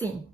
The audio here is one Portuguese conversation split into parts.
assim?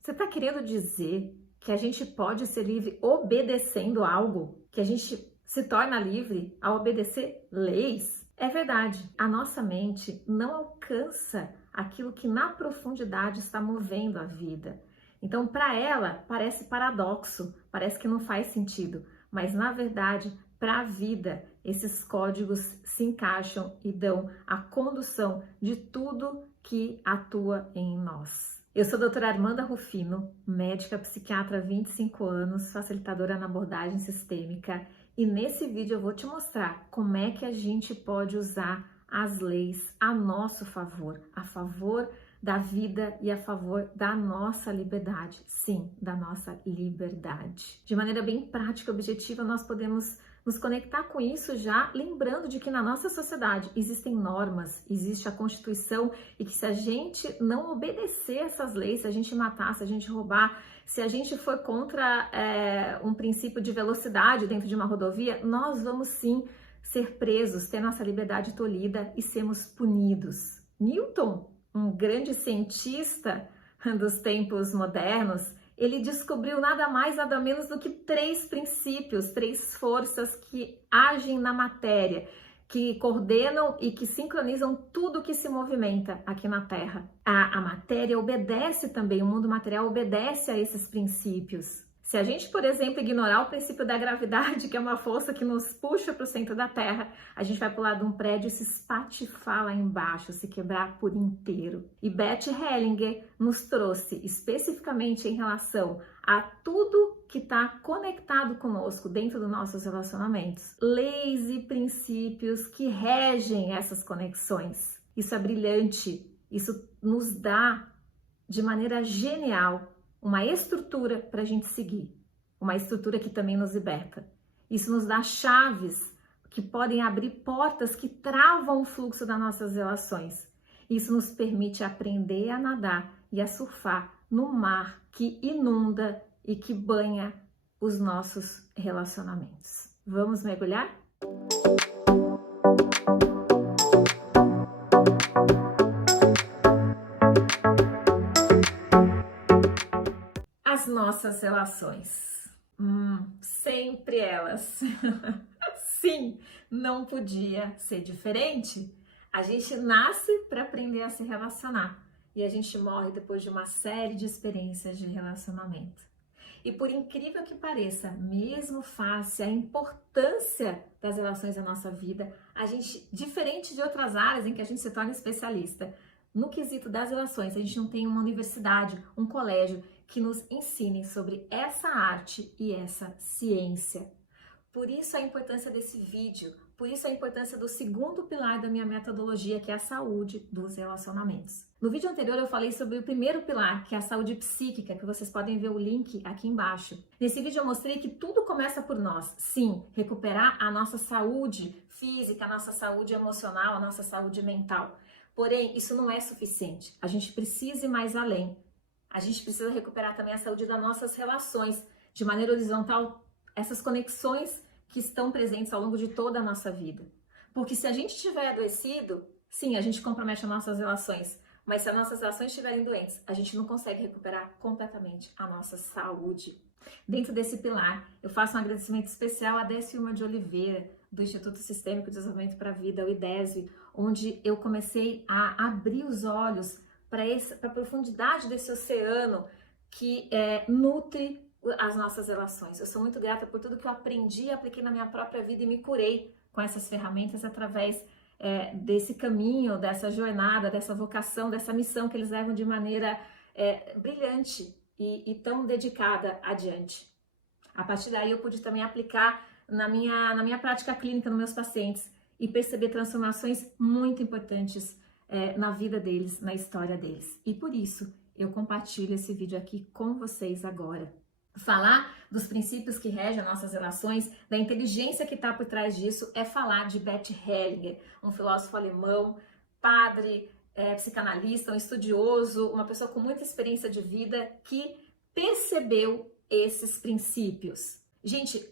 Você está querendo dizer que a gente pode ser livre obedecendo algo? Que a gente se torna livre ao obedecer leis? É verdade, a nossa mente não alcança aquilo que na profundidade está movendo a vida. Então, para ela, parece paradoxo, parece que não faz sentido, mas na verdade, para a vida, esses códigos se encaixam e dão a condução de tudo que atua em nós. Eu sou a doutora Armanda Rufino, médica psiquiatra há 25 anos, facilitadora na abordagem sistêmica, e nesse vídeo eu vou te mostrar como é que a gente pode usar as leis a nosso favor, a favor da vida e a favor da nossa liberdade. Sim, da nossa liberdade. De maneira bem prática e objetiva, nós podemos nos conectar com isso já lembrando de que na nossa sociedade existem normas, existe a Constituição e que se a gente não obedecer essas leis, se a gente matar, se a gente roubar, se a gente for contra um princípio de velocidade dentro de uma rodovia, nós vamos sim ser presos, ter nossa liberdade tolhida e sermos punidos. Newton, um grande cientista dos tempos modernos, ele descobriu nada mais, nada menos do que 3 princípios, 3 forças que agem na matéria, que coordenam e que sincronizam tudo que se movimenta aqui na Terra. A matéria obedece também, o mundo material obedece a esses princípios. Se a gente, por exemplo, ignorar o princípio da gravidade, que é uma força que nos puxa para o centro da Terra, a gente vai pular de um prédio e se espatifar lá embaixo, se quebrar por inteiro. E Beth Hellinger nos trouxe especificamente em relação a tudo que está conectado conosco dentro dos nossos relacionamentos, leis e princípios que regem essas conexões. Isso é brilhante, isso nos dá de maneira genial uma estrutura para a gente seguir, uma estrutura que também nos liberta. Isso nos dá chaves que podem abrir portas que travam o fluxo das nossas relações. Isso nos permite aprender a nadar e a surfar no mar que inunda e que banha os nossos relacionamentos. Vamos mergulhar? As nossas relações, sempre elas. Sim, não podia ser diferente. A gente nasce para aprender a se relacionar e a gente morre depois de uma série de experiências de relacionamento. E por incrível que pareça, mesmo face à importância das relações na nossa vida, a gente, diferente de outras áreas em que a gente se torna especialista, no quesito das relações, a gente não tem uma universidade, um colégio que nos ensine sobre essa arte e essa ciência. Por isso a importância desse vídeo, por isso a importância do segundo pilar da minha metodologia, que é a saúde dos relacionamentos. No vídeo anterior eu falei sobre o primeiro pilar, que é a saúde psíquica, que vocês podem ver o link aqui embaixo. Nesse vídeo eu mostrei que tudo começa por nós. Sim, recuperar a nossa saúde física, a nossa saúde emocional, a nossa saúde mental. Porém, isso não é suficiente. A gente precisa ir mais além. A gente precisa recuperar também a saúde das nossas relações, de maneira horizontal, essas conexões que estão presentes ao longo de toda a nossa vida. Porque se a gente estiver adoecido, sim, a gente compromete as nossas relações, mas se as nossas relações estiverem doentes, a gente não consegue recuperar completamente a nossa saúde. Dentro desse pilar, eu faço um agradecimento especial a Décio Ilma de Oliveira, do Instituto Sistêmico de Desenvolvimento para a Vida, o IDESV, onde eu comecei a abrir os olhos para a profundidade desse oceano que nutre as nossas relações. Eu sou muito grata por tudo que eu aprendi e apliquei na minha própria vida e me curei com essas ferramentas através desse caminho, dessa jornada, dessa vocação, dessa missão que eles levam de maneira brilhante e tão dedicada adiante. A partir daí eu pude também aplicar na minha prática clínica nos meus pacientes e perceber transformações muito importantes na vida deles, na história deles. E por isso eu compartilho esse vídeo aqui com vocês agora. Falar dos princípios que regem as nossas relações, da inteligência que está por trás disso, é falar de Bert Hellinger, um filósofo alemão, padre, psicanalista, um estudioso, uma pessoa com muita experiência de vida que percebeu esses princípios. Gente,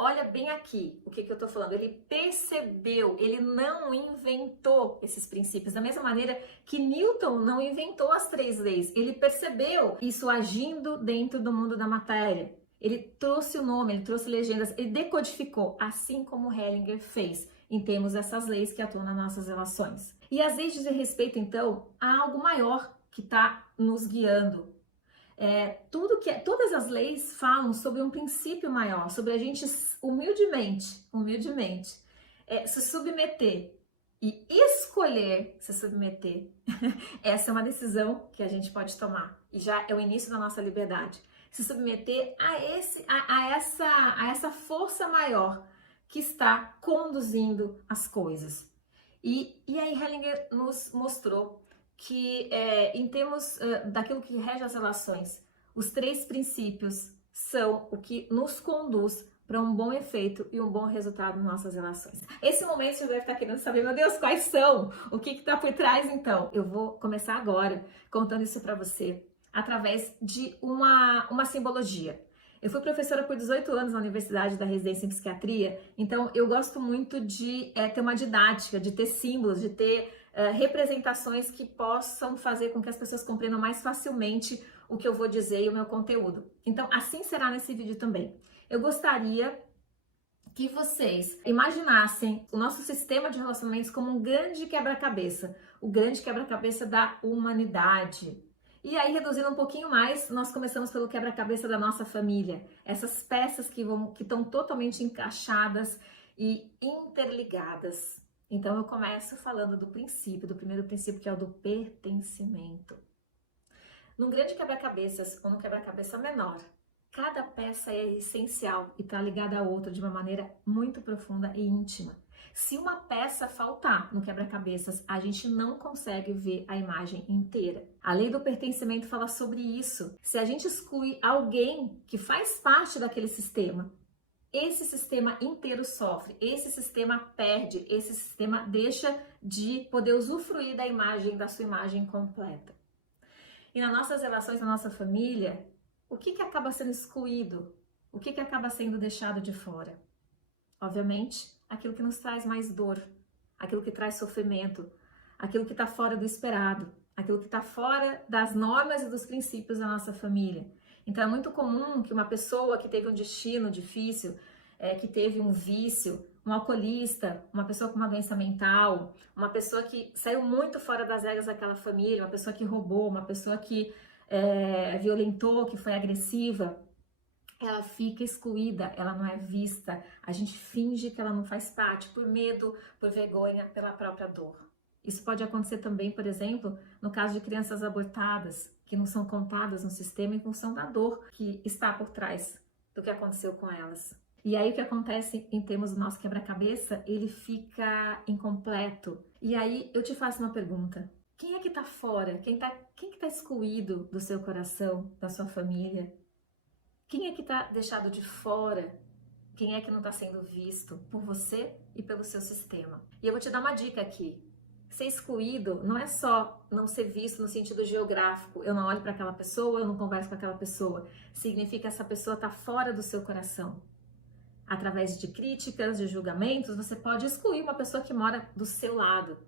Olha bem aqui o que eu estou falando. Ele percebeu, ele não inventou esses princípios. Da mesma maneira que Newton não inventou as 3 leis. Ele percebeu isso agindo dentro do mundo da matéria. Ele trouxe o nome, ele trouxe legendas, ele decodificou, assim como Hellinger fez, em termos dessas leis que atuam nas nossas relações. E as leis dizem respeito, então, a algo maior que está nos guiando. Todas as leis falam sobre um princípio maior, sobre a gente humildemente se submeter e escolher se submeter. Essa é uma decisão que a gente pode tomar e já é o início da nossa liberdade. Se submeter a essa força maior que está conduzindo as coisas. E aí Hellinger nos mostrou que em termos daquilo que rege as relações, os 3 princípios são o que nos conduz para um bom efeito e um bom resultado nas nossas relações. Esse momento você deve estar querendo saber, meu Deus, quais são? O que está por trás então? Eu vou começar agora contando isso para você através de uma simbologia. Eu fui professora por 18 anos na Universidade da Residência em Psiquiatria, então eu gosto muito de ter uma didática, de ter símbolos, de ter representações que possam fazer com que as pessoas compreendam mais facilmente o que eu vou dizer e o meu conteúdo. Então, assim será nesse vídeo também. Eu gostaria que vocês imaginassem o nosso sistema de relacionamentos como um grande quebra-cabeça, o grande quebra-cabeça da humanidade. E aí, reduzindo um pouquinho mais, nós começamos pelo quebra-cabeça da nossa família. Essas peças que estão totalmente encaixadas e interligadas. Então, eu começo falando do primeiro princípio, que é o do pertencimento. Num grande quebra-cabeças ou num quebra-cabeça menor, cada peça é essencial e está ligada à outra de uma maneira muito profunda e íntima. Se uma peça faltar no quebra-cabeças, a gente não consegue ver a imagem inteira. A lei do pertencimento fala sobre isso. Se a gente exclui alguém que faz parte daquele sistema, esse sistema inteiro sofre, esse sistema perde, esse sistema deixa de poder usufruir da sua imagem completa. E nas nossas relações, na nossa família, o que acaba sendo excluído? O que acaba sendo deixado de fora? Obviamente, aquilo que nos traz mais dor, aquilo que traz sofrimento, aquilo que está fora do esperado, aquilo que está fora das normas e dos princípios da nossa família. Então é muito comum que uma pessoa que teve um destino difícil, que teve um vício, um alcoolista, uma pessoa com uma doença mental, uma pessoa que saiu muito fora das regras daquela família, uma pessoa que roubou, uma pessoa que violentou, que foi agressiva, ela fica excluída, ela não é vista, a gente finge que ela não faz parte por medo, por vergonha, pela própria dor. Isso pode acontecer também, por exemplo, no caso de crianças abortadas, que não são contadas no sistema em função da dor que está por trás do que aconteceu com elas. E aí o que acontece em termos do nosso quebra-cabeça, ele fica incompleto. E aí eu te faço uma pergunta. Quem é que está fora? Quem que está excluído do seu coração, da sua família? Quem é que está deixado de fora? Quem é que não está sendo visto por você e pelo seu sistema? E eu vou te dar uma dica aqui. Ser excluído não é só não ser visto no sentido geográfico. Eu não olho para aquela pessoa, eu não converso com aquela pessoa. Significa que essa pessoa está fora do seu coração. Através de críticas, de julgamentos, você pode excluir uma pessoa que mora do seu lado.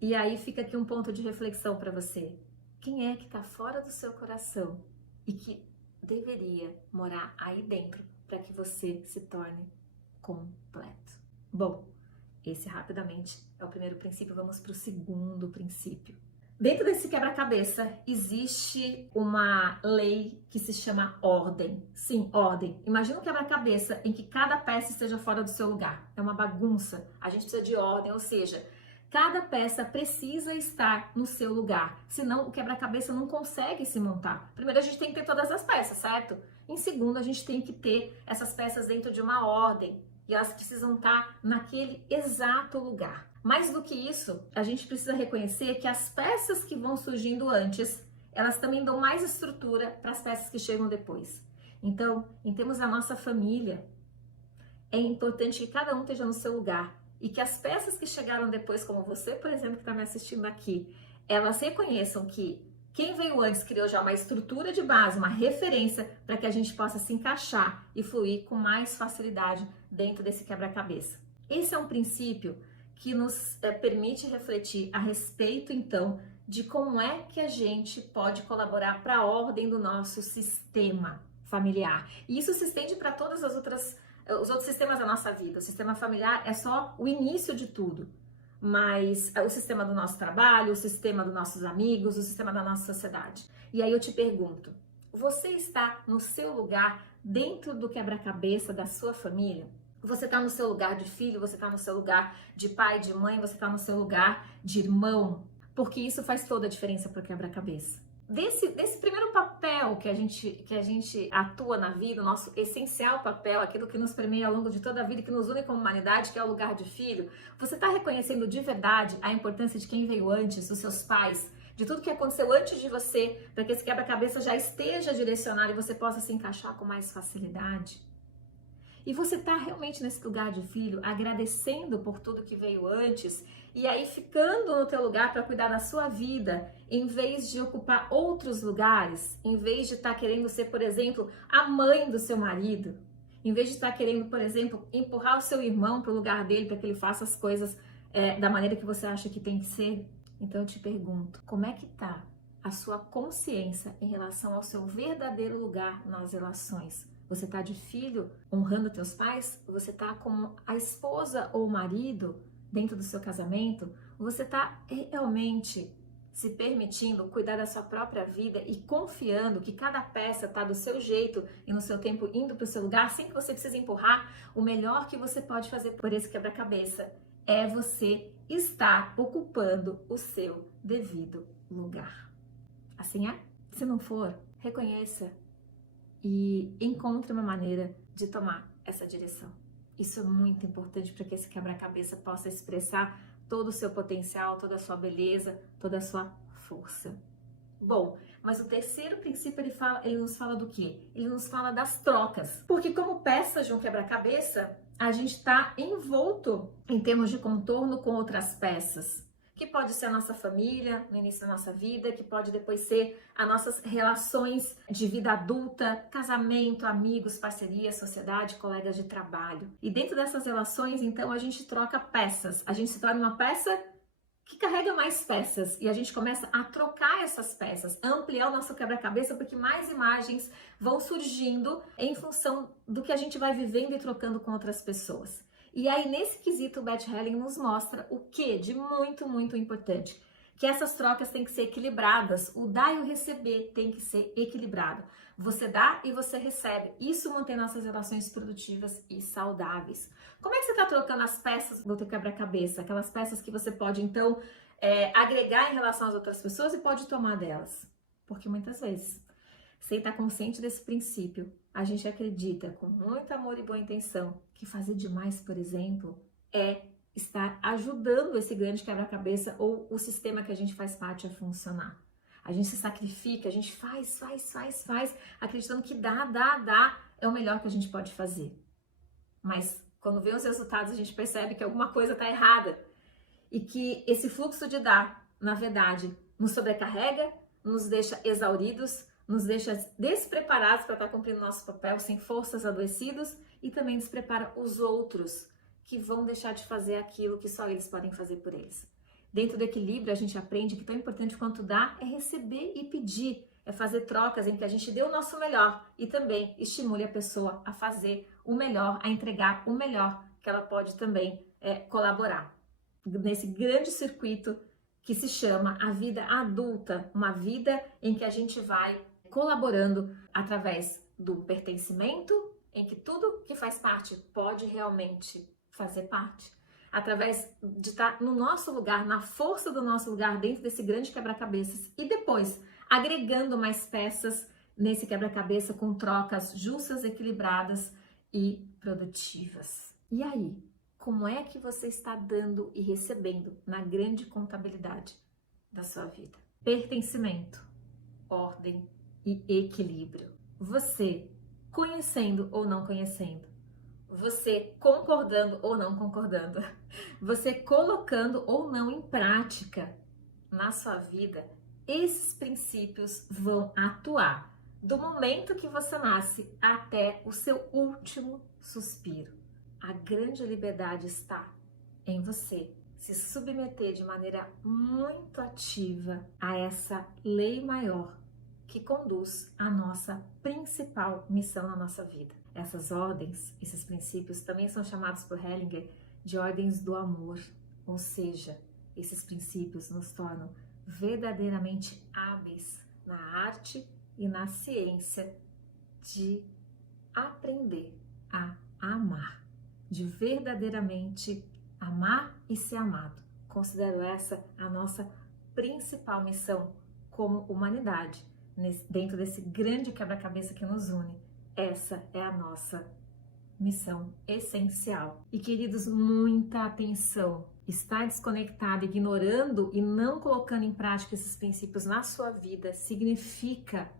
E aí fica aqui um ponto de reflexão para você. Quem é que está fora do seu coração e que deveria morar aí dentro para que você se torne completo? Bom, esse rapidamente é o primeiro princípio. Vamos para o segundo princípio. Dentro desse quebra-cabeça existe uma lei que se chama ordem. Sim, ordem. Imagina um quebra-cabeça em que cada peça esteja fora do seu lugar. É uma bagunça. A gente precisa de ordem, ou seja, cada peça precisa estar no seu lugar. Senão o quebra-cabeça não consegue se montar. Primeiro a gente tem que ter todas as peças, certo? Em segundo, a gente tem que ter essas peças dentro de uma ordem. E elas precisam estar naquele exato lugar. Mais do que isso, a gente precisa reconhecer que as peças que vão surgindo antes, elas também dão mais estrutura para as peças que chegam depois. Então, em termos da nossa família, é importante que cada um esteja no seu lugar e que as peças que chegaram depois, como você, por exemplo, que está me assistindo aqui, elas reconheçam que Quem veio antes criou já uma estrutura de base, uma referência para que a gente possa se encaixar e fluir com mais facilidade dentro desse quebra-cabeça. Esse é um princípio que nos permite refletir a respeito, então, de como é que a gente pode colaborar para a ordem do nosso sistema familiar. E isso se estende para todas os outros sistemas da nossa vida. O sistema familiar é só o início de tudo. Mas o sistema do nosso trabalho, o sistema dos nossos amigos, o sistema da nossa sociedade. E aí eu te pergunto, você está no seu lugar dentro do quebra-cabeça da sua família? Você está no seu lugar de filho, você está no seu lugar de pai, de mãe, você está no seu lugar de irmão? Porque isso faz toda a diferença para o quebra-cabeça. Desse primeiro papel que a gente atua na vida, o nosso essencial papel, aquilo que nos permeia ao longo de toda a vida, que nos une como humanidade, que é o lugar de filho, você está reconhecendo de verdade a importância de quem veio antes, dos seus pais, de tudo que aconteceu antes de você, para que esse quebra-cabeça já esteja direcionado e você possa se encaixar com mais facilidade? E você está realmente nesse lugar de filho, agradecendo por tudo que veio antes e aí ficando no teu lugar para cuidar da sua vida, em vez de ocupar outros lugares, em vez de estar querendo ser, por exemplo, a mãe do seu marido, em vez de estar querendo, por exemplo, empurrar o seu irmão para o lugar dele para que ele faça as coisas da maneira que você acha que tem que ser. Então eu te pergunto, como é que está a sua consciência em relação ao seu verdadeiro lugar nas relações? Você está de filho honrando teus pais? Você está como a esposa ou o marido dentro do seu casamento? Você está realmente se permitindo cuidar da sua própria vida e confiando que cada peça está do seu jeito e no seu tempo indo para o seu lugar, sem que você precise empurrar? O melhor que você pode fazer por esse quebra-cabeça é você estar ocupando o seu devido lugar. Assim é? Se não for, reconheça e encontre uma maneira de tomar essa direção. Isso é muito importante para que esse quebra-cabeça possa expressar todo o seu potencial, toda a sua beleza, toda a sua força. Bom, mas o terceiro princípio ele nos fala do quê? Ele nos fala das trocas. Porque como peças de um quebra-cabeça, a gente está envolto em termos de contorno com outras peças. Que pode ser a nossa família no início da nossa vida, que pode depois ser as nossas relações de vida adulta, casamento, amigos, parceria, sociedade, colegas de trabalho. E dentro dessas relações, então, a gente troca peças. A gente se torna uma peça que carrega mais peças e a gente começa a trocar essas peças, a ampliar o nosso quebra-cabeça, porque mais imagens vão surgindo em função do que a gente vai vivendo e trocando com outras pessoas. E aí, nesse quesito, o Beth Helling nos mostra o que de muito, muito importante. Que essas trocas têm que ser equilibradas. O dar e o receber tem que ser equilibrado. Você dá e você recebe. Isso mantém nossas relações produtivas e saudáveis. Como é que você está trocando as peças do teu quebra-cabeça? Aquelas peças que você pode, então, agregar em relação às outras pessoas e pode tomar delas. Porque muitas vezes, sem estar consciente desse princípio, a gente acredita, com muito amor e boa intenção, que fazer demais, por exemplo, é estar ajudando esse grande quebra-cabeça ou o sistema que a gente faz parte a funcionar. A gente se sacrifica, a gente faz, acreditando que dá, é o melhor que a gente pode fazer. Mas quando vê os resultados, a gente percebe que alguma coisa está errada e que esse fluxo de dar, na verdade, nos sobrecarrega, nos deixa exauridos, nos deixa despreparados para estar cumprindo nosso papel, sem forças, adoecidos, e também desprepara os outros que vão deixar de fazer aquilo que só eles podem fazer por eles. Dentro do equilíbrio, a gente aprende que tão importante quanto dar é receber e pedir, é fazer trocas em que a gente dê o nosso melhor e também estimule a pessoa a fazer o melhor, a entregar o melhor, que ela pode também colaborar nesse grande circuito que se chama a vida adulta, uma vida em que a gente vai colaborando através do pertencimento, em que tudo que faz parte pode realmente fazer parte, através de estar no nosso lugar, na força do nosso lugar dentro desse grande quebra-cabeças e depois agregando mais peças nesse quebra-cabeça com trocas justas, equilibradas e produtivas. E aí, como é que você está dando e recebendo na grande contabilidade da sua vida? Pertencimento, ordem e equilíbrio. Você conhecendo ou não conhecendo, você concordando ou não concordando, você colocando ou não em prática na sua vida esses princípios vão atuar do momento que você nasce até o seu último suspiro. A grande liberdade está em você se submeter de maneira muito ativa a essa lei maior que conduz a nossa principal missão na nossa vida. Essas ordens, esses princípios também são chamados por Hellinger de ordens do amor, ou seja, esses princípios nos tornam verdadeiramente hábeis na arte e na ciência de aprender a amar, de verdadeiramente amar e ser amado. Considero essa a nossa principal missão como humanidade, dentro desse grande quebra-cabeça que nos une. Essa é a nossa missão essencial. E queridos, muita atenção. Estar desconectado, ignorando e não colocando em prática esses princípios na sua vida significa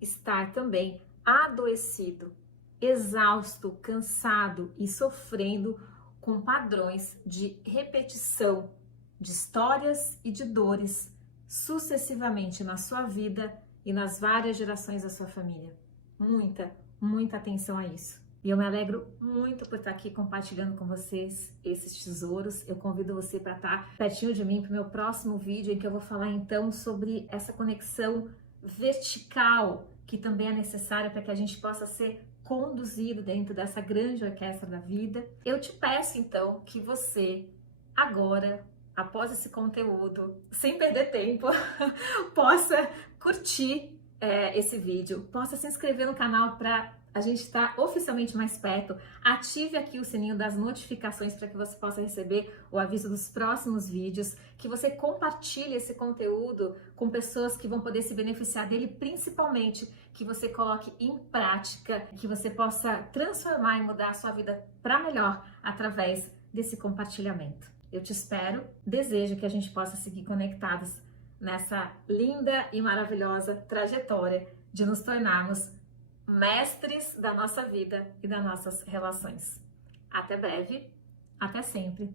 estar também adoecido, exausto, cansado e sofrendo com padrões de repetição de histórias e de dores sucessivamente na sua vida e nas várias gerações da sua família. Muita atenção a isso. E eu me alegro muito por estar aqui compartilhando com vocês esses tesouros. Eu convido você para estar pertinho de mim para o meu próximo vídeo, em que eu vou falar então sobre essa conexão vertical que também é necessária para que a gente possa ser conduzido dentro dessa grande orquestra da vida. Eu te peço então que você agora, após esse conteúdo, sem perder tempo, possa curtir esse vídeo, possa se inscrever no canal para a gente estar oficialmente mais perto. Ative aqui o sininho das notificações para que você possa receber o aviso dos próximos vídeos, que você compartilhe esse conteúdo com pessoas que vão poder se beneficiar dele, principalmente que você coloque em prática, que você possa transformar e mudar a sua vida para melhor através desse compartilhamento. Eu te espero, desejo que a gente possa seguir conectados nessa linda e maravilhosa trajetória de nos tornarmos mestres da nossa vida e das nossas relações. Até breve, até sempre.